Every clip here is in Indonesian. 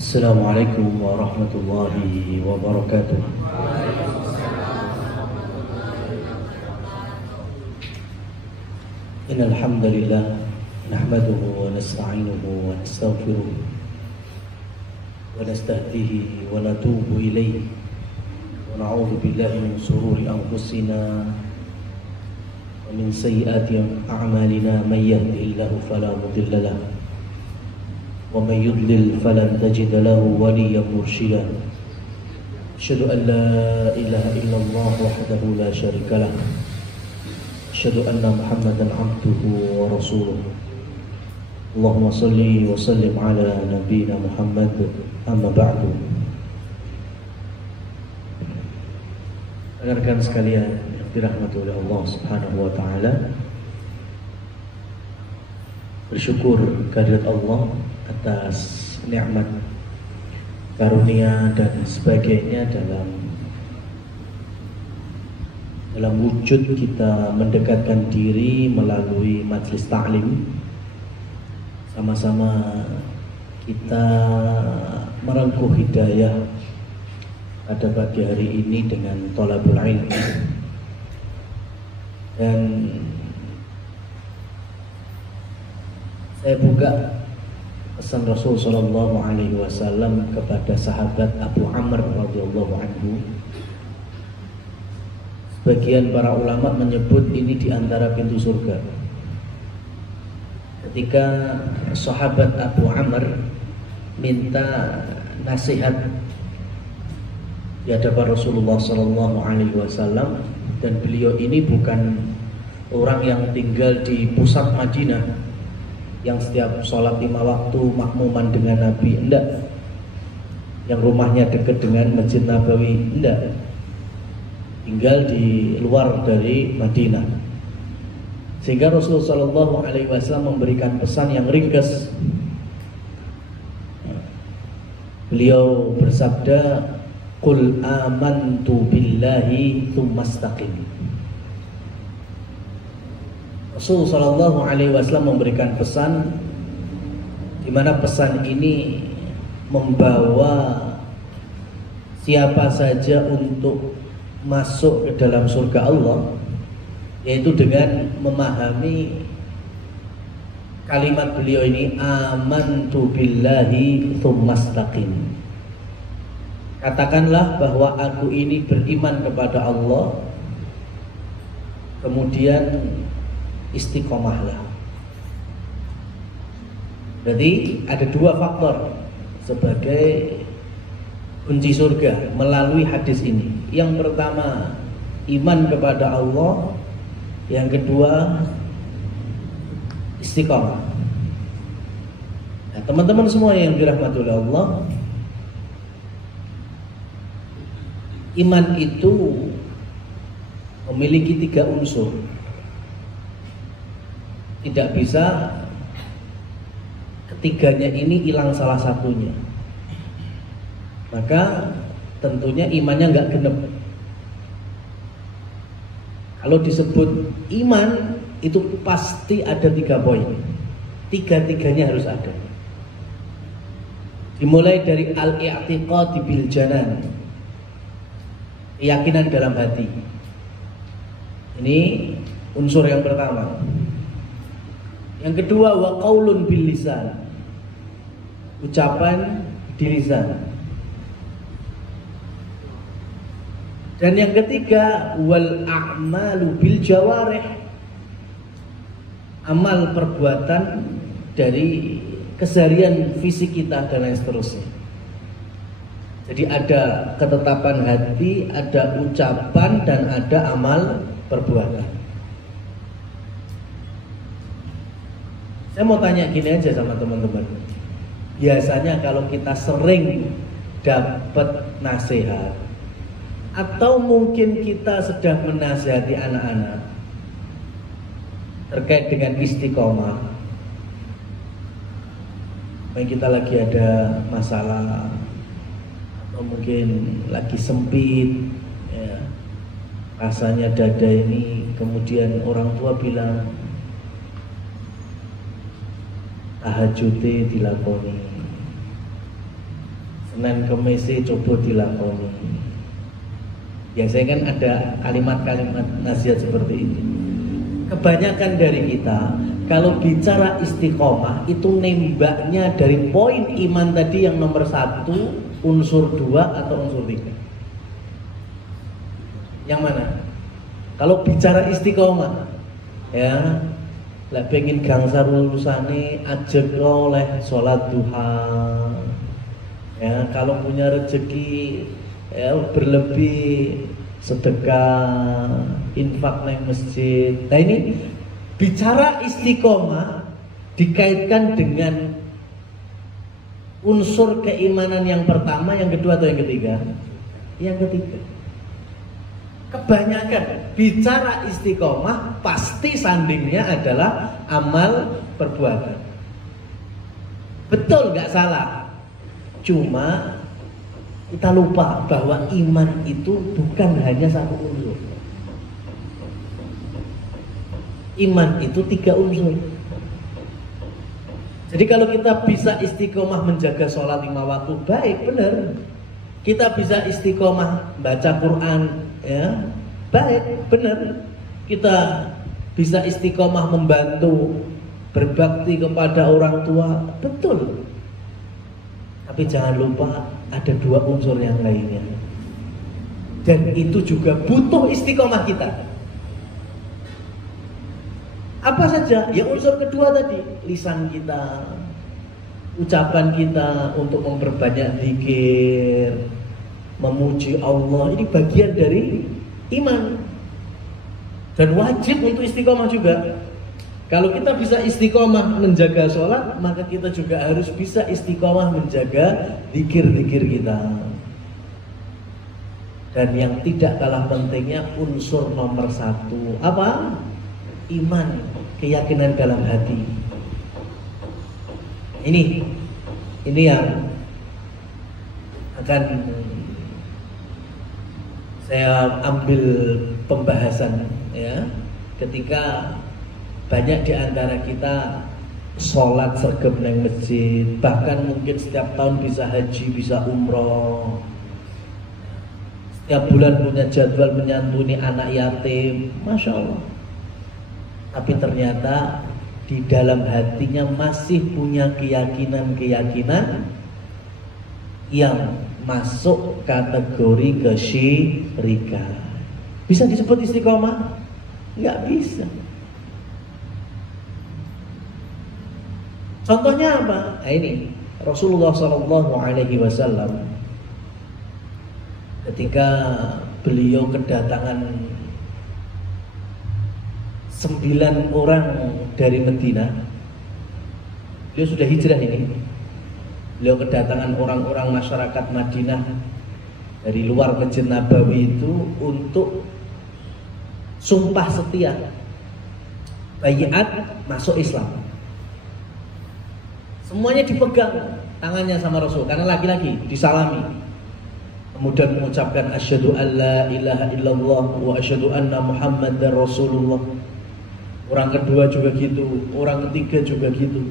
Assalamualaikum warahmatullahi wabarakatuh. Innal hamdalillah nahmaduhu wa nasta'inuhu wa nastaghfiruh wa nastahdihi wa natubu ilayhi wa na'udzu billahi min shururi anfusina wa min sayyiati a'malina may yahdihillahu fala mudilla lahu ومن يضلل فلن تجد له وليا مرشدا أشهد أن لا إله إلا الله وحده لا شريك له أشهد أن محمدا عبده ورسوله اللهم صل وسلم على نبينا محمد أما بعد. Rekan-rekan sekalian yang dirahmati oleh Allah Subhanahu wa taala, bersyukur kehadirat Allah atas nikmat karunia dan sebagainya dalam wujud kita mendekatkan diri melalui majelis ta'lim. Sama-sama kita merengkuh hidayah pada pagi hari ini dengan thalabul ilmi. Dan saya buka pesan Rasul Shallallahu Alaihi Wasallam kepada sahabat Abu Amr radhiyallahu anhu. Sebagian para ulama menyebut ini di antara pintu surga. Ketika sahabat Abu Amr minta nasihat di hadapan Rasulullah Shallallahu Alaihi Wasallam, dan beliau ini bukan orang yang tinggal di pusat Madinah yang setiap sholat 5 waktu makmuman dengan Nabi, enggak. Yang rumahnya dekat dengan Masjid Nabawi, enggak. Tinggal di luar dari Madinah. Sehingga Rasulullah Shallallahu Alaihi Wasallam memberikan pesan yang ringkas. Beliau bersabda, "Qul amantu billahi tsumastaqim." Rasul Shallallahu Alaihi Wasallam memberikan pesan, di mana pesan ini membawa siapa saja untuk masuk ke dalam surga Allah, yaitu dengan memahami kalimat beliau ini, amantu billahi tsumastaqim. Katakanlah bahwa aku ini beriman kepada Allah, kemudian istiqomahlah. Jadi ada 2 faktor sebagai kunci surga melalui hadis ini. Yang pertama, iman kepada Allah. Yang kedua, istiqomah. Nah, teman-teman semua yang dirahmati oleh Allah, iman itu memiliki 3 unsur. Tidak bisa ketiganya ini hilang salah satunya. Maka tentunya imannya nggak genep. Kalau disebut iman itu pasti ada 3 poin. 3-tiganya harus ada. Dimulai dari al-i'tiqad bil janan, keyakinan dalam hati. Ini unsur yang pertama. Yang kedua, wa qaulun bil lisan, ucapan di lisan. Dan yang ketiga, wal a'malu bil jawarih, amal perbuatan dari keseharian fisik kita dan lain seterusnya. Jadi ada ketetapan hati, ada ucapan, dan ada amal perbuatan. Saya mau tanya gini aja sama teman-teman. Biasanya kalau kita sering dapat nasihat, atau mungkin kita sedang menasihati anak-anak terkait dengan istiqomah, kita lagi ada masalah atau mungkin lagi sempit ya, rasanya dada ini, kemudian orang tua bilang tahajudnya dilakoni, Senin Kemis coba dilakoni. Biasanya kan ada kalimat-kalimat nasihat seperti itu. Kebanyakan dari kita kalau bicara istiqomah itu nembaknya dari poin iman tadi yang nomor 1, unsur 2 atau unsur 3. Yang mana? Kalau bicara istiqomah, ya, lah pengen gangsar urusannya ajak oleh sholat duha. Ya, kalau punya rezeki ya berlebih sedekah, infak nang masjid. Nah ini bicara istiqomah dikaitkan dengan unsur keimanan yang pertama, yang kedua atau yang ketiga? Yang ketiga. Kebanyakan bicara istiqomah pasti sandingnya adalah amal perbuatan. Betul nggak salah. Cuma kita lupa bahwa iman itu bukan hanya satu unsur. Iman itu 3 unsur. Jadi kalau kita bisa istiqomah menjaga sholat 5 waktu, baik, benar. Kita bisa istiqomah baca Quran, ya, baik, benar. Kita bisa istiqomah membantu berbakti kepada orang tua, betul. Tapi jangan lupa ada 2 unsur yang lainnya. Dan itu juga butuh istiqomah kita. Apa saja? Ya unsur kedua tadi, lisan kita, ucapan kita untuk memperbanyak zikir, memuji Allah, ini bagian dari iman. Dan wajib untuk istiqomah juga. Kalau kita bisa istiqomah menjaga sholat, maka kita juga harus bisa istiqomah menjaga zikir-zikir kita. Dan yang tidak kalah pentingnya unsur nomor 1, apa? Iman, keyakinan dalam hati. Ini yang akan saya ambil pembahasan, ya, ketika banyak di antara kita sholat sergap nang masjid, bahkan mungkin setiap tahun bisa haji, bisa umroh, setiap bulan punya jadwal menyantuni anak yatim, masya Allah. Tapi ternyata di dalam hatinya masih punya keyakinan-keyakinan yang masuk kategori kesyirikan. Bisa disebut istiqomah? Nggak bisa. Contohnya apa? Nah ini Rasulullah SAW ketika beliau kedatangan 9 orang dari Medina, beliau sudah hijrah ini. Beliau kedatangan orang-orang masyarakat Madinah dari luar Masjid Nabawi itu untuk sumpah setia, baiat masuk Islam. Semuanya dipegang tangannya sama Rasul karena laki-laki, disalami. Kemudian mengucapkan asyhadu alla ilaha illallah wa asyhadu anna muhammadar rasulullah. Orang kedua juga gitu, orang ketiga juga gitu.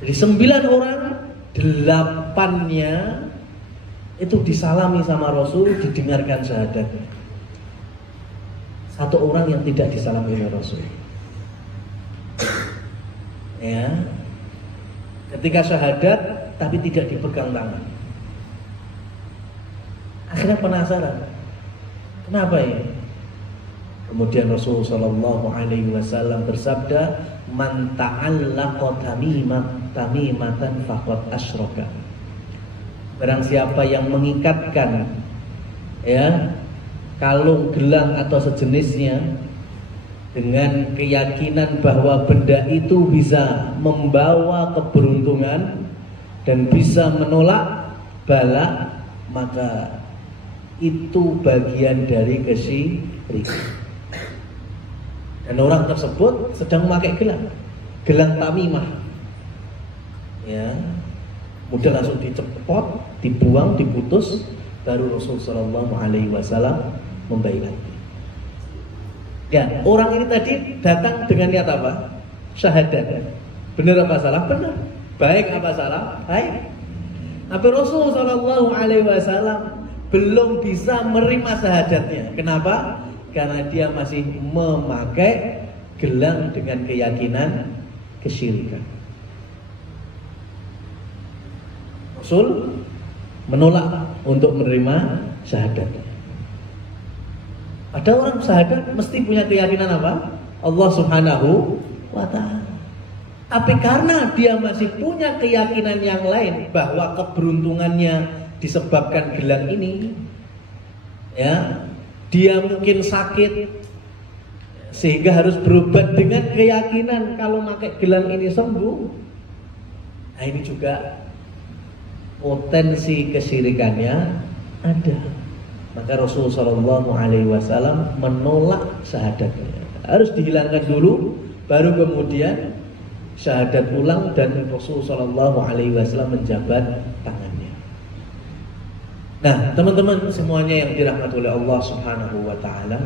Jadi 9 orang, 8-nya itu disalami sama Rasul, didengarkan syahadatnya. 1 orang yang tidak disalami oleh Rasul. Ya. Ketika syahadat tapi tidak dipegang tangan. Akhirnya penasaran. Kenapa ya? Kemudian Rasulullah SAW bersabda, "Man ta'allaqa tamimatan faqad asyraka." Barang siapa yang mengikatkan, ya, kalung, gelang atau sejenisnya dengan keyakinan bahwa benda itu bisa membawa keberuntungan dan bisa menolak bala, maka itu bagian dari kesyirikan. Dan orang tersebut sedang memakai gelang tamimah, ya, kemudian langsung dicepot, dibuang, diputus, baru Rasulullah SAW membaiat. Ya, orang ini tadi datang dengan niat apa? Syahadat. Benar apa salah? Benar. Baik apa salah? Baik. Tapi Rasul Shallallahu Alaihi Wasallam belum bisa menerima syahadatnya. Kenapa? Karena dia masih memakai gelang dengan keyakinan kesyirikan. Rasul menolak untuk menerima syahadat. Ada orang syahadat mesti punya keyakinan apa? Allah Subhanahu wa ta'ala. Tapi karena dia masih punya keyakinan yang lain bahwa keberuntungannya disebabkan gelang ini, ya, dia mungkin sakit sehingga harus berobat dengan keyakinan kalau pakai gelang ini sembuh. Nah, ini juga potensi kesyirikannya ada. Maka Rasulullah Shallallahu Alaihi Wasallam menolak syahadatnya. Harus dihilangkan dulu, baru kemudian syahadat ulang, dan Rasulullah Shallallahu Alaihi Wasallam menjabat tangannya. Nah, teman-teman semuanya yang dirahmati oleh Allah Subhanahu Wa Taala,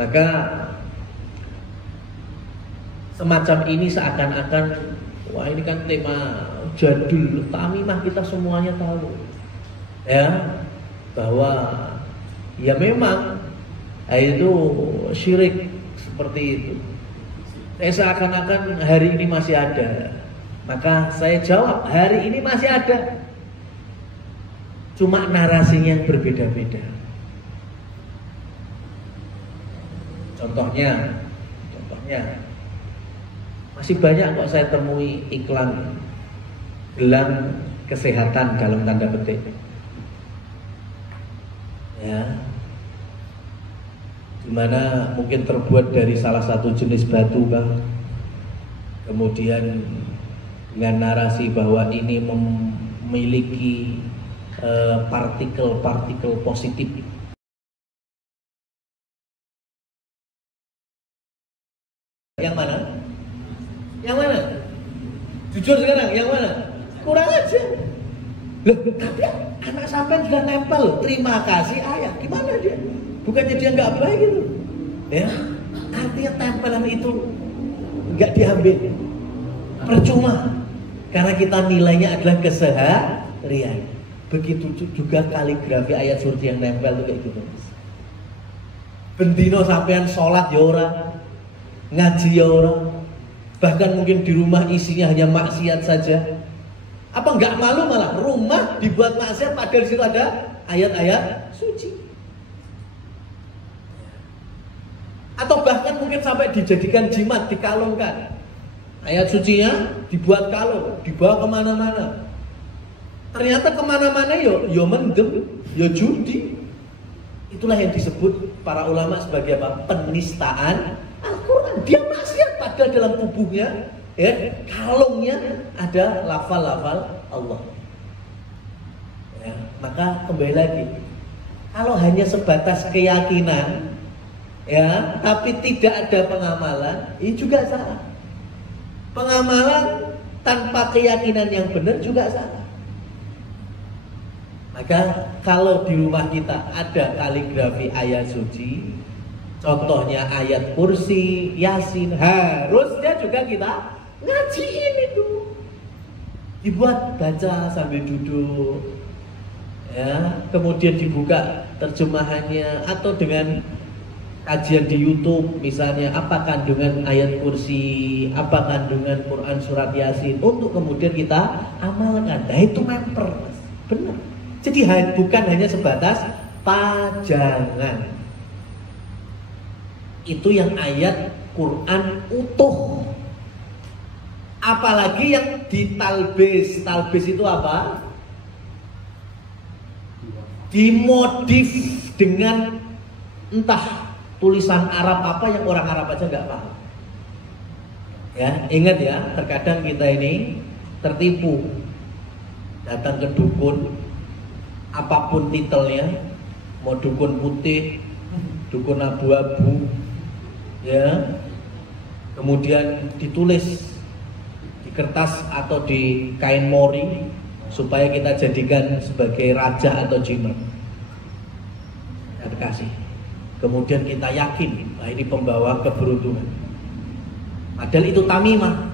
maka semacam ini seakan-akan, wah ini kan tema jadul, tamimah kita semuanya tahu, ya, bahwa ya memang itu syirik seperti itu. Seakan-akan hari ini masih ada. Maka saya jawab, hari ini masih ada. Cuma narasinya berbeda-beda. Contohnya masih banyak kok saya temui iklan gelang kesehatan dalam tanda petik. Ya, dimana mungkin terbuat dari salah satu jenis batu, Bang. Kemudian dengan narasi bahwa ini memiliki partikel-partikel positif. Yang mana? Yang mana? Jujur sekarang, yang mana? Kurang aja. Loh, tapi anak sampean sudah nempel loh. Terima kasih ayah. Gimana dia? Bukannya dia nggak baik gitu, ya? Artinya tempelan itu nggak diambil, percuma. Karena kita nilainya adalah keseharian. Begitu juga kaligrafi ayat suci yang nempel itu kayak gitu. Bendino sampean sholat ya orang, ngaji ya orang, bahkan mungkin di rumah isinya hanya maksiat saja. Apa nggak malu malah rumah dibuat maksiat padahal di situ ada ayat-ayat suci. Atau bahkan mungkin sampai dijadikan jimat, dikalungkan. Ayat sucinya dibuat kalung, dibawa kemana-mana. Ternyata kemana-mana yo mendem, yo judi. Itulah yang disebut para ulama sebagai apa? Penistaan Al-Quran. Dia maksiat padahal dalam tubuhnya, ya, kalungnya ada lafal-lafal Allah. Ya, maka kembali lagi, kalau hanya sebatas keyakinan, ya, tapi tidak ada pengamalan, ini juga salah. Pengamalan tanpa keyakinan yang benar juga salah. Maka kalau di rumah kita ada kaligrafi ayat suci, contohnya ayat kursi, yasin, harusnya juga kita ngajiin itu. Dibuat baca sambil duduk, ya, kemudian dibuka terjemahannya, atau dengan kajian di YouTube misalnya, apa kandungan ayat kursi, apa kandungan Quran surat Yasin, untuk kemudian kita amalkan. Nah itu memper, benar. Jadi bukan hanya sebatas pajangan. Itu yang ayat Quran utuh. Apalagi yang ditalbis. Talbis itu apa? Dimodif dengan entah tulisan Arab apa yang orang Arab aja nggak paham. Ya, ingat ya, terkadang kita ini tertipu. Datang ke dukun, apapun titelnya, mau dukun putih, dukun abu-abu, ya, kemudian ditulis di kertas atau di kain mori supaya kita jadikan sebagai raja atau jimat. Kita kasih. Kemudian kita yakin, nah ini pembawa keberuntungan. Padahal itu tamimah.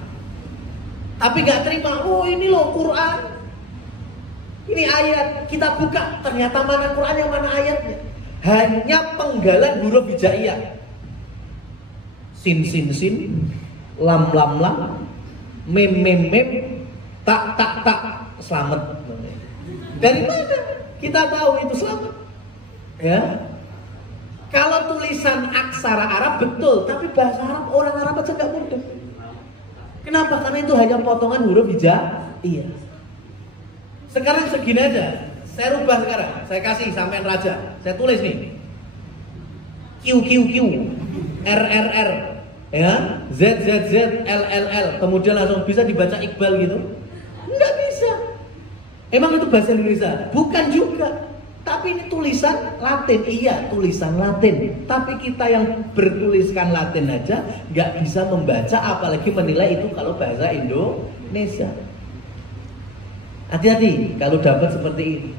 Tapi gak terima, oh ini loh Quran. Ini ayat, kita buka, ternyata mana Quran yang mana ayatnya. Hanya penggalan huruf hijaiyah. Sin sin sin, lam lam lam, mem mem mem, tak tak tak, selamat. Dari mana kita tahu itu selamat? Ya. Kalau tulisan aksara Arab betul, tapi bahasa Arab orang Arab aja nggak mudah. Kenapa? Karena itu hanya potongan huruf hijaiyah. Sekarang segini aja, saya rubah sekarang, saya kasih sampean raja, saya tulis nih Q Q Q, R R R, ya, Z Z Z, L L L, kemudian langsung bisa dibaca Iqbal gitu? Nggak bisa. Emang itu bahasa Indonesia? Bukan juga. Tapi ini tulisan Latin, iya tulisan Latin. Tapi kita yang bertuliskan Latin aja nggak bisa membaca, apalagi menilai itu kalau bahasa Indonesia. Hati-hati kalau dapat seperti ini.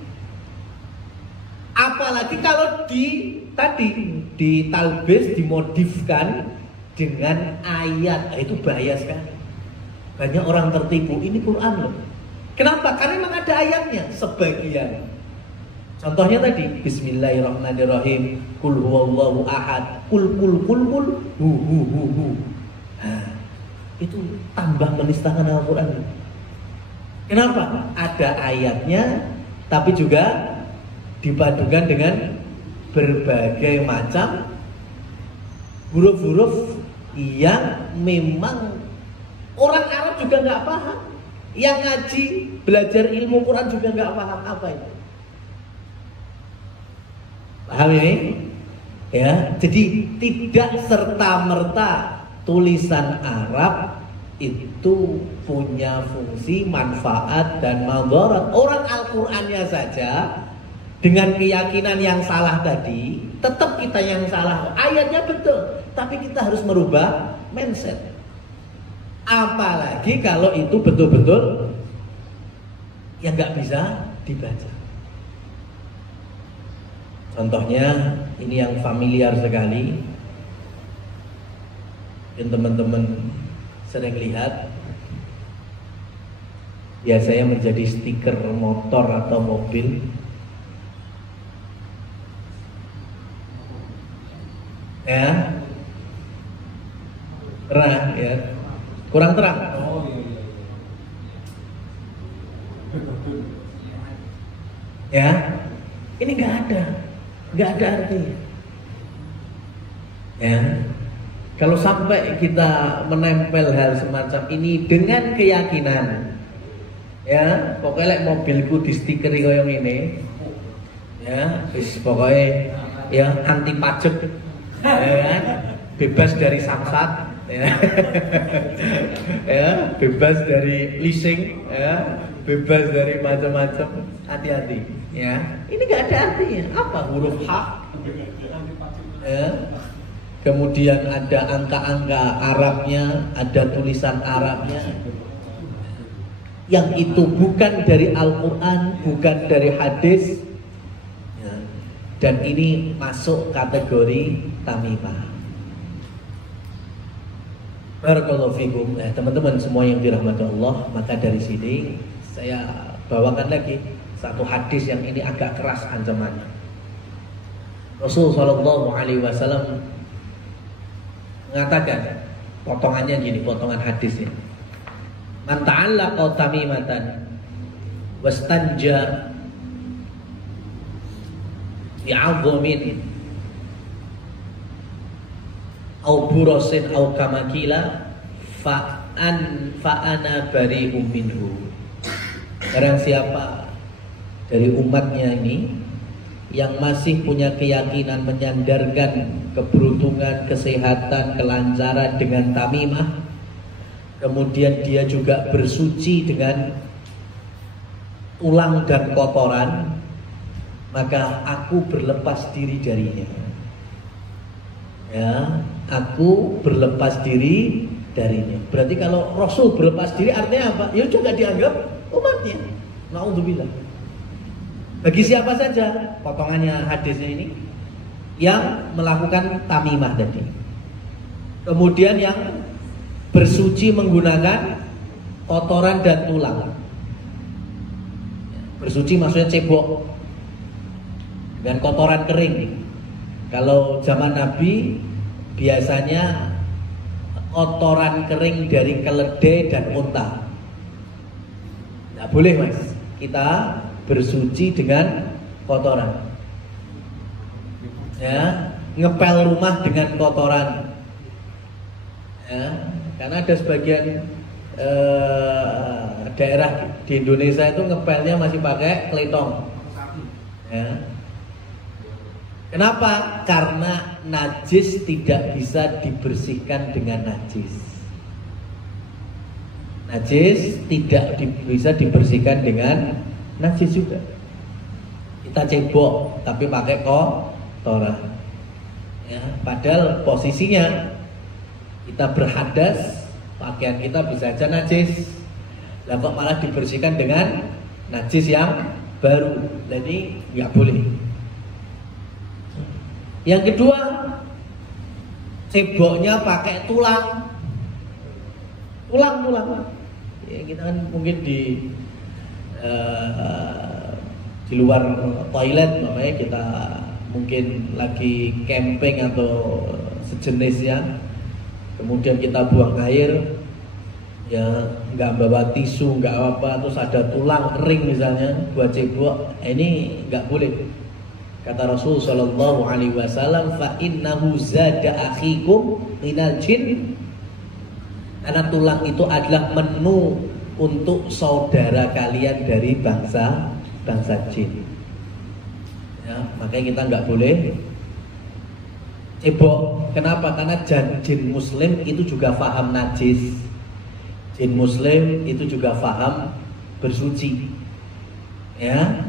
Apalagi kalau di talbis dimodifkan dengan ayat, itu bahaya sekali. Banyak orang tertipu. Ini Quran loh. Kenapa? Karena memang ada ayatnya sebagian. Contohnya tadi Bismillahirrahmanirrahim, Qul huwallahu ahad, Qul hu hu hu. Nah, itu tambah menistakan Al-Quran. Kenapa? Ada ayatnya, tapi juga dipadukan dengan berbagai macam huruf-huruf yang memang orang Arab juga nggak paham. Yang ngaji, belajar ilmu Quran juga nggak paham apa itu. Paham ini? Ya, jadi tidak serta-merta tulisan Arab itu punya fungsi manfaat dan madharat. Orang Al-Qur'annya saja dengan keyakinan yang salah tadi, tetap kita yang salah. Ayatnya betul, tapi kita harus merubah mindset. Apalagi kalau itu betul-betul yang nggak bisa dibaca. Contohnya ini yang familiar sekali, yang teman-teman sering lihat, biasanya menjadi stiker motor atau mobil. Ya, terang ya, kurang terang. Ya, ini nggak ada artinya. Ya, kalau sampai kita menempel hal semacam ini dengan keyakinan, ya, pokoknya mobilku di stikeri kayak ini, ya, pokoknya ya anti pajak, ya, bebas dari samsat, ya, ya, bebas dari leasing, ya, bebas dari macam-macam. Hati-hati, ya. Ini nggak ada artinya. Apa huruf H? Ya. Kemudian ada angka-angka Arabnya, ada tulisan Arabnya. Yang itu bukan dari Al-Quran, bukan dari hadis, ya. Dan ini masuk kategori tamimah. Barakallahu fikum. Teman-teman semua yang dirahmati Allah, maka dari sini saya bawakan lagi satu hadis yang ini agak keras ancamannya. Rasulullah SAW mengatakan, potongannya gini, potongan hadisnya. Man ta'allaqa tamimatan wastanja bi'adhamin au burasin au kamakila fa'ana bari'um minhu. Barang siapa dari umatnya ini yang masih punya keyakinan menyandarkan keberuntungan, kesehatan, kelancaran dengan tamimah, kemudian dia juga bersuci dengan tulang dan kotoran, maka aku berlepas diri darinya. Ya, aku berlepas diri darinya. Berarti kalau Rasul berlepas diri artinya apa? Ya juga dianggap umatnya. Na'udzubillah. Bagi siapa saja, potongannya hadisnya ini, yang melakukan tamimah tadi, kemudian yang bersuci menggunakan kotoran dan tulang, Bersuci maksudnya cebok dengan kotoran kering. Kalau zaman Nabi biasanya kotoran kering dari keledai dan unta. Tidak boleh mas, kita bersuci dengan kotoran. Ya, ngepel rumah dengan kotoran. Ya, karena ada sebagian daerah di Indonesia itu ngepelnya masih pakai kletong. Ya. Kenapa? Karena najis tidak bisa dibersihkan dengan najis. Najis tidak bisa dibersihkan dengan najis juga. Kita cebok tapi pakai kotoran. Ya, padahal posisinya kita berhadas, pakaian kita bisa aja najis. Lah kok malah dibersihkan dengan najis yang baru. Jadi nggak boleh. Yang kedua, ceboknya pakai tulang. Tulang. Ya, kita kan mungkin di luar toilet, makanya kita mungkin lagi camping atau sejenisnya. Kemudian kita buang air, ya nggak bawa tisu, nggak apa, terus ada tulang kering misalnya buat cebok, ini nggak boleh. Kata Rasul Shallallahu Alaihi Wasallam, fa innahu zada akhikum minal jin. Karena tulang itu adalah menu untuk saudara kalian dari bangsa jin. Ya, makanya kita nggak boleh cebok. Kenapa? Karena jin muslim itu juga paham najis. Jin muslim itu juga paham bersuci. Ya.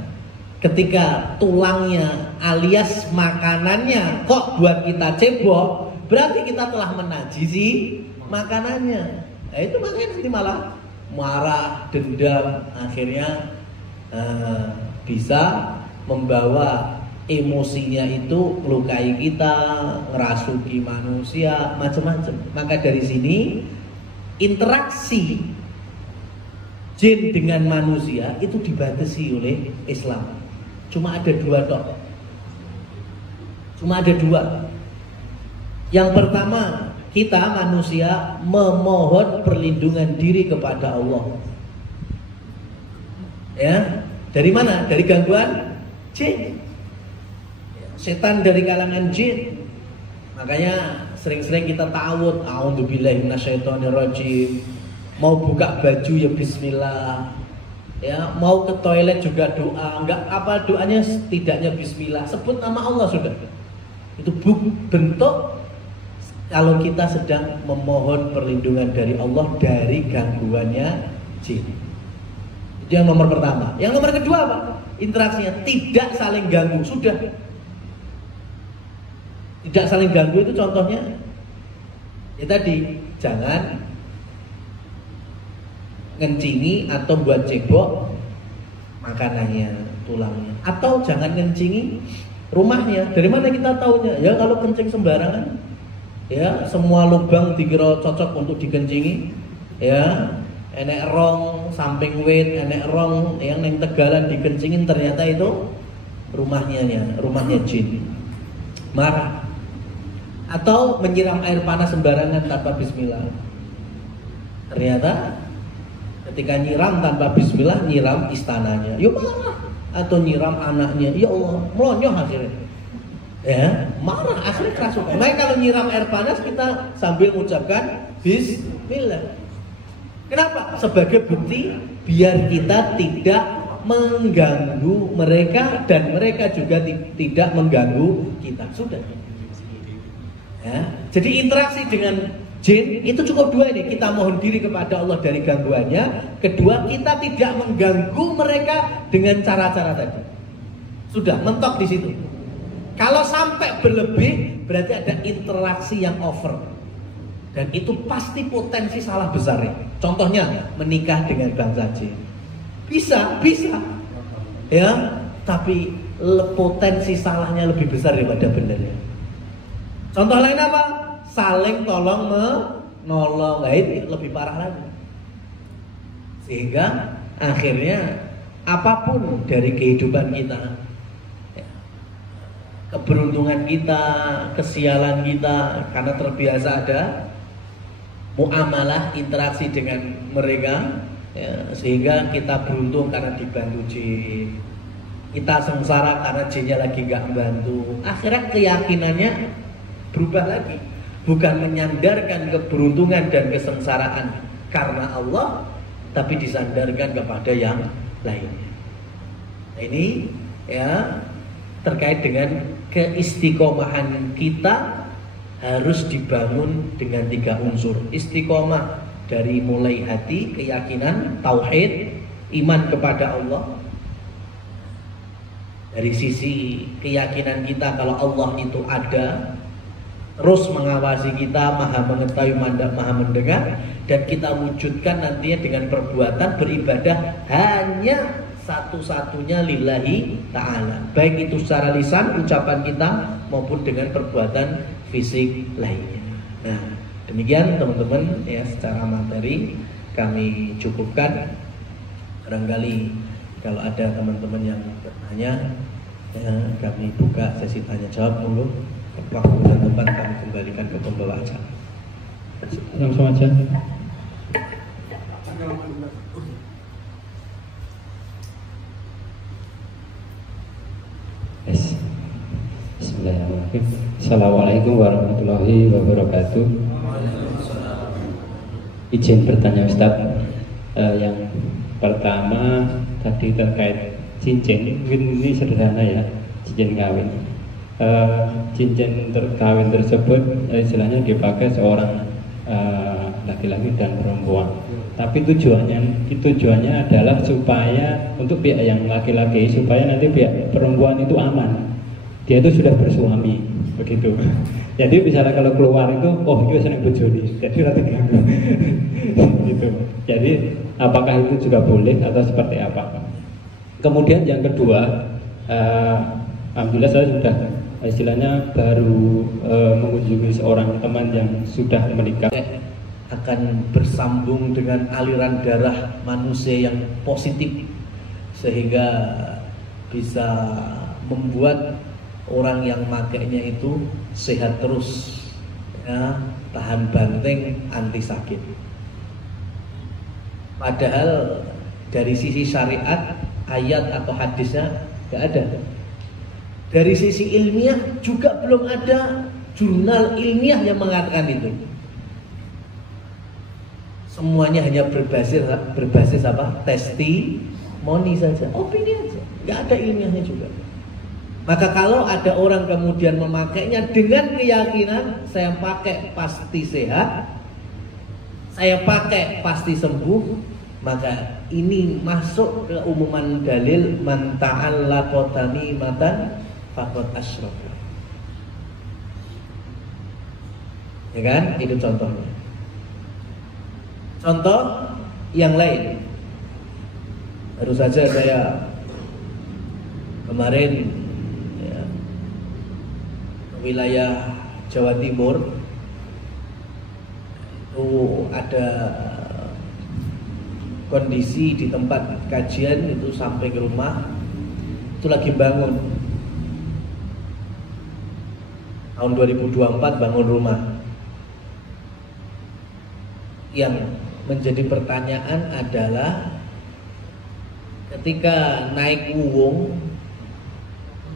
Ketika tulangnya alias makanannya kok buat kita cebok, berarti kita telah menajisi makanannya. Nah, itu makanya nanti malah marah, dendam, akhirnya bisa membawa emosinya itu melukai kita, ngerasuki manusia, macam-macam. Maka dari sini interaksi jin dengan manusia itu dibatasi oleh Islam. Cuma ada dua toh. Cuma ada dua. Yang pertama, kita manusia memohon perlindungan diri kepada Allah. Ya, dari mana? Dari gangguan jin. Setan dari kalangan jin. Makanya sering-sering kita ta'awudz, a'udzubillahi minasyaitonirrajim. Mau buka baju ya bismillah. Ya, mau ke toilet juga doa. Enggak apa doanya, setidaknya bismillah. Sebut nama Allah sudah. Itu bentuk kalau kita sedang memohon perlindungan dari Allah dari gangguannya jin. Itu yang nomor pertama. Yang nomor kedua apa? Interaksinya tidak saling ganggu. Sudah. Tidak saling ganggu itu contohnya ya tadi, jangan ngencingi atau buat cebok makanannya, tulangnya, atau jangan ngencingi rumahnya. Dari mana kita taunya? Ya kalau kencing sembarangan, ya semua lubang dikira cocok untuk dikencingi, ya enek rong samping wit, enek rong yang neng Tegalan dikencingin, ternyata itu rumahnya jin. Marah. Atau menyiram air panas sembarangan tanpa bismillah. Ternyata ketika nyiram tanpa bismillah, nyiram istananya, yuk marah. Atau nyiram anaknya, ya Allah, melonyoh akhirnya. Ya, marah akhirnya kerasukan. Makanya kalau nyiram air panas kita sambil mengucapkan bismillah. Kenapa? Sebagai bukti biar kita tidak mengganggu mereka dan mereka juga tidak mengganggu kita. Sudah. Ya, jadi interaksi dengan jin itu cukup dua ini. Kita mohon diri kepada Allah dari gangguannya. Kedua, kita tidak mengganggu mereka dengan cara-cara tadi. Sudah mentok di situ. Kalau sampai berlebih, berarti ada interaksi yang over. Dan itu pasti potensi salah besar ya. Contohnya menikah dengan bangsa jin. Bisa. Ya, tapi potensi salahnya lebih besar daripada benernya. Contoh lain apa? Saling tolong menolong. Nah, itu lebih parah lagi. Sehingga akhirnya apapun dari kehidupan kita, keberuntungan kita, kesialan kita, karena terbiasa ada muamalah, interaksi dengan mereka, ya, sehingga kita beruntung karena dibantu jin. Kita sengsara karena jinnya lagi nggak membantu. Akhirnya keyakinannya berubah lagi, bukan menyandarkan keberuntungan dan kesengsaraan karena Allah, tapi disandarkan kepada yang lainnya. Nah, ini ya terkait dengan keistiqomahan kita harus dibangun dengan 3 unsur. Istiqomah dari mulai hati, keyakinan, tauhid, iman kepada Allah. Dari sisi keyakinan kita kalau Allah itu ada, terus mengawasi kita, maha mengetahui, maha mendengar, dan kita wujudkan nantinya dengan perbuatan beribadah hanya satu-satunya lillahi ta'ala, baik itu secara lisan, ucapan kita, maupun dengan perbuatan fisik lainnya. Nah, demikian teman-teman ya, secara materi kami cukupkan. Barangkali kalau ada teman-teman yang bertanya, ya, kami buka sesi tanya jawab dulu. Waktu dan tempat kami kembalikan ke pembawa acara. Langsung aja. Bismillahirrahmanirrahim. Assalamualaikum warahmatullahi wabarakatuh. Izin bertanya Ustaz, yang pertama tadi terkait cincin, mungkin ini sederhana ya, cincin kawin. Cincin kawin tersebut istilahnya dipakai seorang laki-laki dan perempuan. Tapi tujuannya adalah supaya untuk pihak yang laki-laki, supaya nanti pihak perempuan itu aman. Dia itu sudah bersuami, begitu. Jadi misalnya kalau keluar itu, oh dia senang bojone, jadi nanti diganggu. Gitu. Jadi apakah itu juga boleh atau seperti apa? Kemudian yang kedua, alhamdulillah saya sudah istilahnya baru mengunjungi seorang teman yang sudah menikah. Akan bersambung dengan aliran darah manusia yang positif, sehingga bisa membuat orang yang makainya itu sehat terus, ya, tahan banting, anti sakit. Padahal dari sisi syariat, ayat atau hadisnya nggak ada. Dari sisi ilmiah juga belum ada jurnal ilmiah yang mengatakan itu. Semuanya hanya berbasis apa? Testimoni saja, opini aja, nggak ada ilmiahnya juga. Maka kalau ada orang kemudian memakainya dengan keyakinan, saya pakai pasti sehat, saya pakai pasti sembuh, maka ini masuk ke umuman dalil man ta'allaqa tamimatan faqad asyraka. Ya kan? Itu contohnya. Contoh yang lain, baru saja saya kemarin ya, wilayah Jawa Timur itu ada kondisi di tempat kajian itu sampai ke rumah itu lagi bangun tahun 2024 bangun rumah. Yang menjadi pertanyaan adalah ketika naik wuwung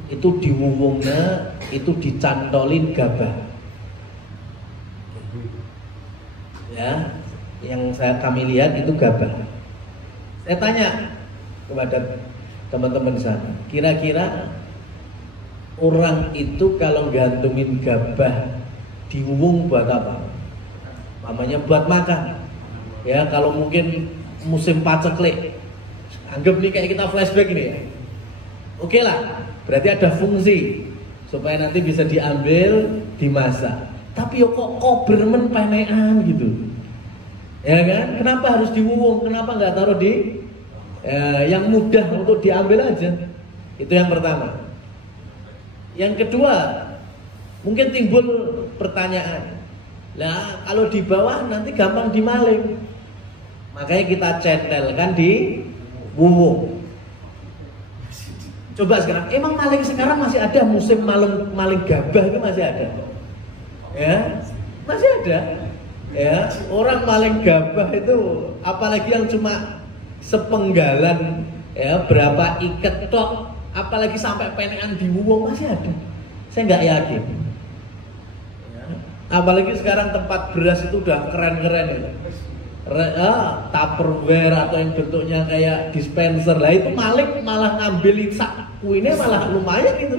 itu di wuwungnya itu dicantolin gabah, ya, yang kami lihat itu gabah. Saya tanya kepada teman-teman sana, kira-kira orang itu kalau gantungin gabah di wuwung buat apa? Namanya buat makan. Ya, kalau mungkin musim paceklik, anggap nih kayak kita flashback ini ya. Oke lah, berarti ada fungsi supaya nanti bisa diambil, dimasak. Tapi yo kok bermen pemean gitu. Ya kan? Kenapa harus diwuwung? Kenapa nggak taruh di yang mudah untuk diambil aja? Itu yang pertama. Yang kedua, mungkin timbul pertanyaan, lah kalau di bawah nanti gampang dimaling, makanya kita centelkan di wuwung. Coba sekarang, emang maling sekarang masih ada musim maling gabah itu masih ada? Ya, masih ada. Ya, orang maling gabah itu apalagi yang cuma sepenggalan ya berapa ikat tok, apalagi sampai penekan di wong masih ada. Saya nggak yakin. Ya. Apalagi sekarang tempat beras itu udah keren-keren ya. Tupperware atau yang bentuknya kayak dispenser lah itu maling malah ngambil sak kuine malah lumayan itu.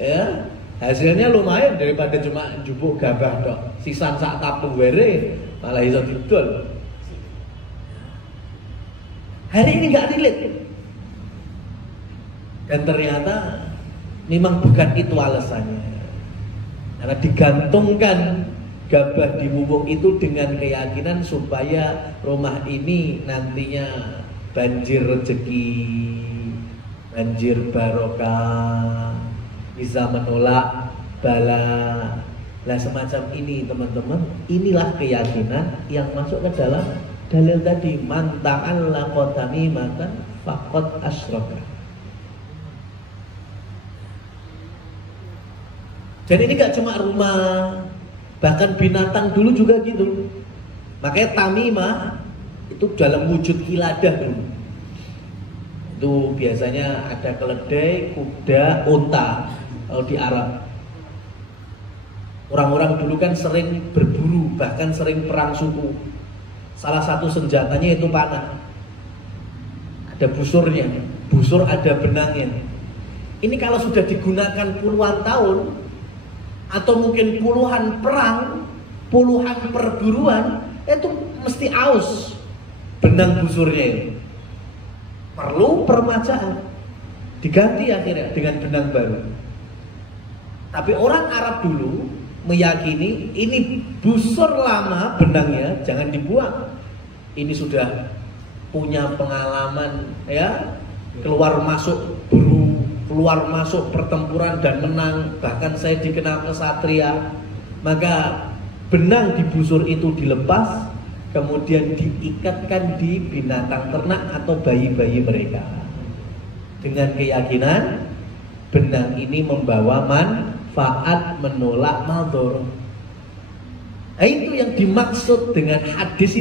Ya. Hasilnya lumayan daripada cuma jupuk gabah dok. Sisan sak Tupperware malah iso didol. Hari ini nggak relate. Dan ternyata memang bukan itu alasannya. Karena digantungkan gabah di wubung itu dengan keyakinan supaya rumah ini nantinya banjir rezeki, banjir barokah, bisa menolak bala. Nah semacam ini teman-teman, inilah keyakinan yang masuk ke dalam dalil tadi, man ta'alla qotami maka faqad asyraka. Dan ini gak cuma rumah, bahkan binatang dulu juga gitu. Makanya tamimah itu dalam wujud kiladah dulu. Itu biasanya ada keledai, kuda, unta kalau di Arab. Orang-orang dulu kan sering berburu, bahkan sering perang suku. Salah satu senjatanya itu panah. Ada busurnya, busur ada benangnya. Ini kalau sudah digunakan puluhan tahun atau mungkin puluhan perang, puluhan perburuan, itu mesti aus benang busurnya itu. Perlu permajaan, diganti akhirnya dengan benang baru. Tapi orang Arab dulu meyakini ini busur lama benangnya jangan dibuang. Ini sudah punya pengalaman ya, keluar masuk buru, keluar masuk pertempuran dan menang, bahkan saya dikenal kesatria. Maka benang di busur itu dilepas, kemudian diikatkan di binatang ternak atau bayi-bayi mereka dengan keyakinan benang ini membawa manfaat, menolak madhor. Nah, itu yang dimaksud dengan hadis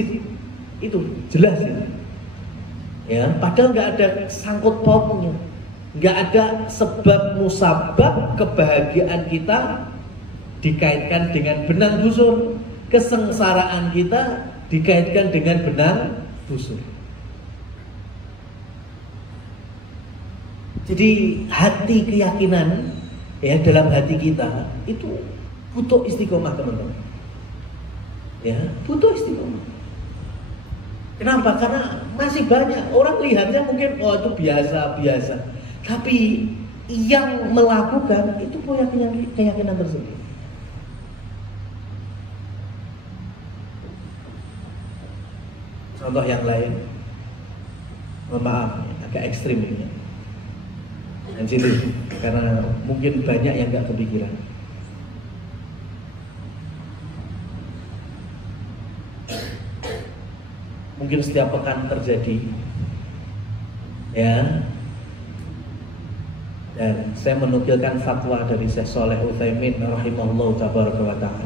itu jelas itu. Ya, padahal nggak ada sangkut pautnya, nggak ada sebab musabab kebahagiaan kita dikaitkan dengan benang busur, kesengsaraan kita dikaitkan dengan benang busur. Jadi hati keyakinan ya dalam hati kita itu butuh istiqomah teman-teman. Ya, butuh istiqomah. Kenapa? Karena masih banyak orang lihatnya mungkin oh itu biasa-biasa. Tapi yang melakukan itu punya keyakinan tersebut. Contoh yang lain, maaf agak ekstrim ini. Dan situ karena mungkin banyak yang nggak kepikiran. Mungkin setiap pekan terjadi, ya. Dan saya menukilkan fatwa dari Syekh Shalih Utsaimin rahimahullah taala.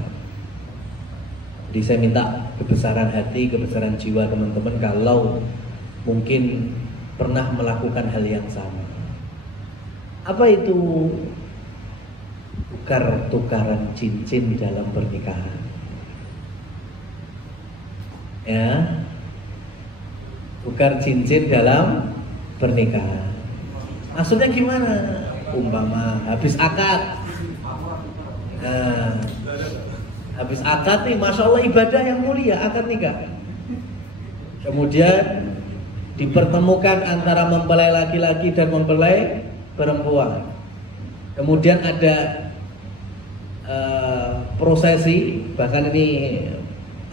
Jadi saya minta kebesaran hati, kebesaran jiwa teman-teman kalau mungkin pernah melakukan hal yang sama. Apa itu tukar-tukaran cincin dalam pernikahan? Ya, tukar cincin dalam pernikahan. Maksudnya gimana? Umpama habis akad. Nah, habis akad nih, masya Allah ibadah yang mulia, akad nikah. Kemudian dipertemukan antara mempelai laki-laki dan mempelai perempuan. Kemudian ada prosesi, bahkan ini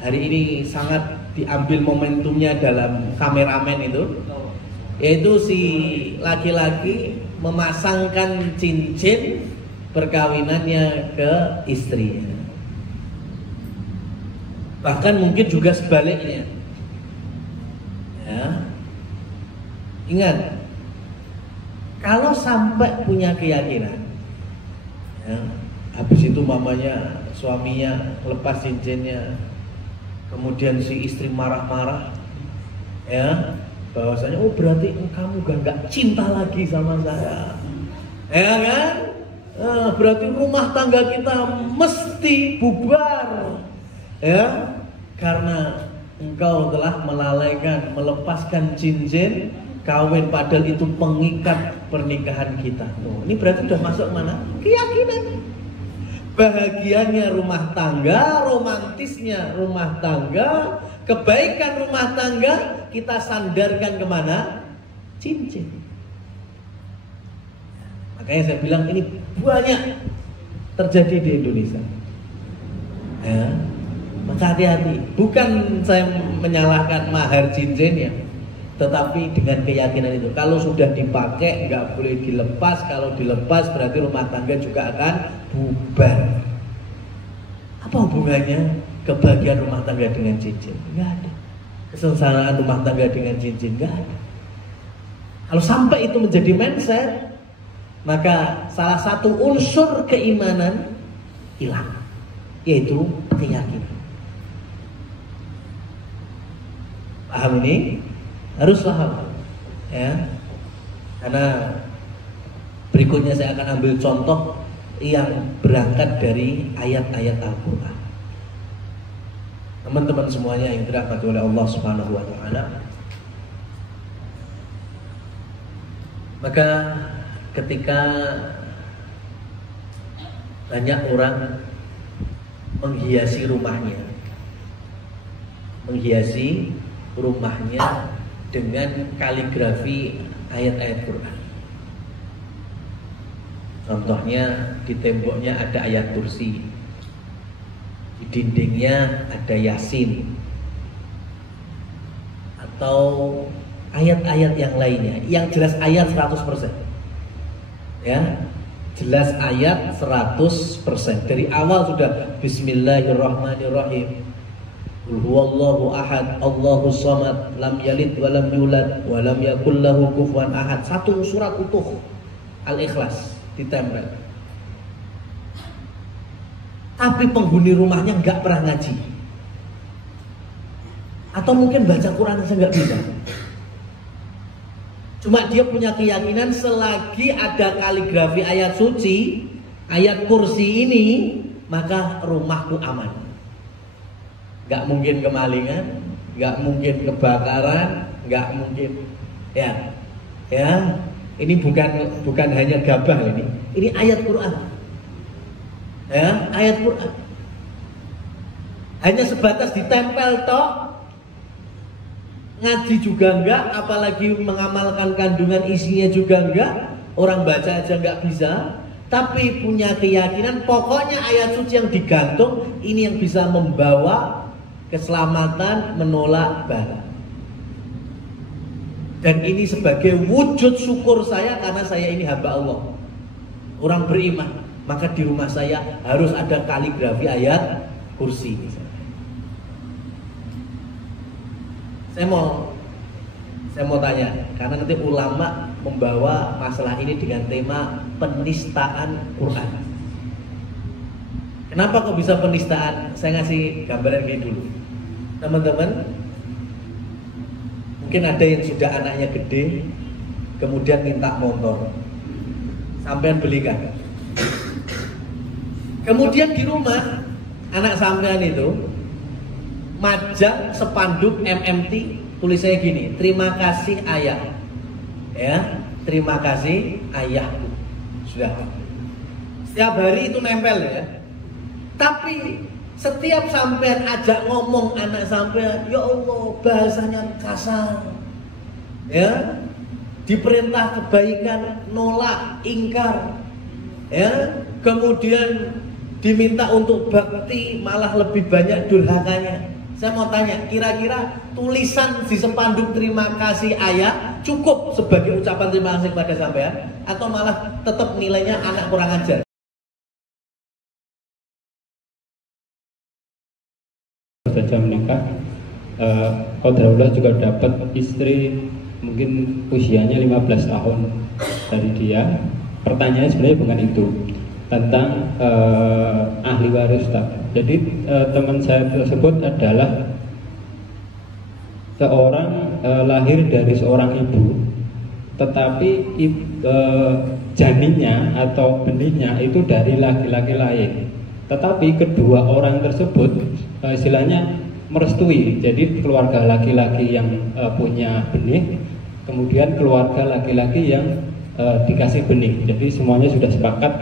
hari ini sangat diambil momentumnya dalam kameramen itu, yaitu si laki-laki memasangkan cincin perkawinannya ke istrinya. Bahkan mungkin juga sebaliknya. Ya. Ingat, Kalau sampai punya keyakinan, ya, habis itu mamanya, suaminya lepas cincinnya, kemudian si istri marah-marah, ya, bahwasanya oh berarti kamu nggak cinta lagi sama saya, ya kan? Berarti rumah tangga kita mesti bubar, ya, karena engkau telah melalaikan, melepaskan cincin kawin, padahal itu pengikat pernikahan kita. Tuh, ini berarti sudah masuk mana? Keyakinan. Bahagianya rumah tangga, romantisnya rumah tangga, kebaikan rumah tangga kita sandarkan kemana? Cincin. Makanya saya bilang ini banyak terjadi di Indonesia. Ya, maka hati-hati. Bukan saya menyalahkan mahar cincinnya, tetapi dengan keyakinan itu, kalau sudah dipakai nggak boleh dilepas. Kalau dilepas berarti rumah tangga juga akan bubar. Apa hubungannya kebahagiaan rumah tangga dengan cincin? Nggak ada. Kesengsaraan rumah tangga dengan cincin nggak ada. Kalau sampai itu menjadi mindset, maka salah satu unsur keimanan hilang, yaitu keyakinan. Paham ini? Harus paham, ya. Karena berikutnya saya akan ambil contoh yang berangkat dari ayat-ayat Al-Quran. Teman-teman semuanya yang dirahmati oleh Allah Subhanahu wa Ta'ala, maka ketika banyak orang menghiasi rumahnya dengan kaligrafi ayat-ayat Quran. Contohnya di temboknya ada ayat kursi, di dindingnya ada Yasin, atau ayat-ayat yang lainnya yang jelas ayat 100%. Ya, jelas ayat 100%. Dari awal sudah Bismillahirrahmanirrahim. Qul huwallahu ahad, Allahus samad, lam yalid wa lam yulad wa lam yakul lahu kufuwan ahad. Satu surat utuh Al-Ikhlas ditempel. Tapi penghuni rumahnya nggak pernah ngaji, atau mungkin baca Quran saja nggak bisa. Cuma dia punya keyakinan selagi ada kaligrafi ayat suci, ayat kursi ini, maka rumahku aman. Gak mungkin kemalingan, gak mungkin kebakaran, gak mungkin. Ya, ini bukan hanya gabah ini ayat Quran. Ya, ayat Quran. Hanya sebatas ditempel toh. Ngaji juga enggak, apalagi mengamalkan kandungan isinya juga enggak. Orang baca aja enggak bisa. Tapi punya keyakinan pokoknya ayat suci yang digantung ini yang bisa membawa keselamatan, menolak bala. Dan ini sebagai wujud syukur saya karena saya ini hamba Allah, orang beriman. Maka di rumah saya harus ada kaligrafi ayat kursi. Saya mau tanya, karena nanti ulama membawa masalah ini dengan tema penistaan Quran. Kenapa kok bisa penistaan? Saya ngasih gambaran gini dulu. Teman-teman, mungkin ada yang sudah anaknya gede, kemudian minta motor, sampean belikan. Kemudian di rumah anak sampean itu majang spanduk MMT, tulisannya gini, terima kasih ayah, ya, terima kasih ayahku. Sudah, setiap hari itu nempel ya. Tapi setiap sampean ajak ngomong anak sampean, ya Allah bahasanya kasar, ya, diperintah kebaikan nolak, ingkar, ya, kemudian diminta untuk bakti malah lebih banyak durhakanya. Saya mau tanya, kira-kira tulisan di spanduk terima kasih ayah cukup sebagai ucapan terima kasih kepada sampean, atau malah tetap nilainya anak kurang ajar? Saja menikah, qadarullah juga dapat istri mungkin usianya 15 tahun dari dia. Pertanyaannya sebenarnya bukan itu, tentang ahli waris Ustaz. Jadi teman saya tersebut adalah seorang lahir dari seorang ibu, tetapi janinnya atau benihnya itu dari laki-laki lain. Tetapi kedua orang tersebut istilahnya merestui. Jadi keluarga laki-laki yang punya benih, kemudian keluarga laki-laki yang dikasih benih. Jadi semuanya sudah sepakat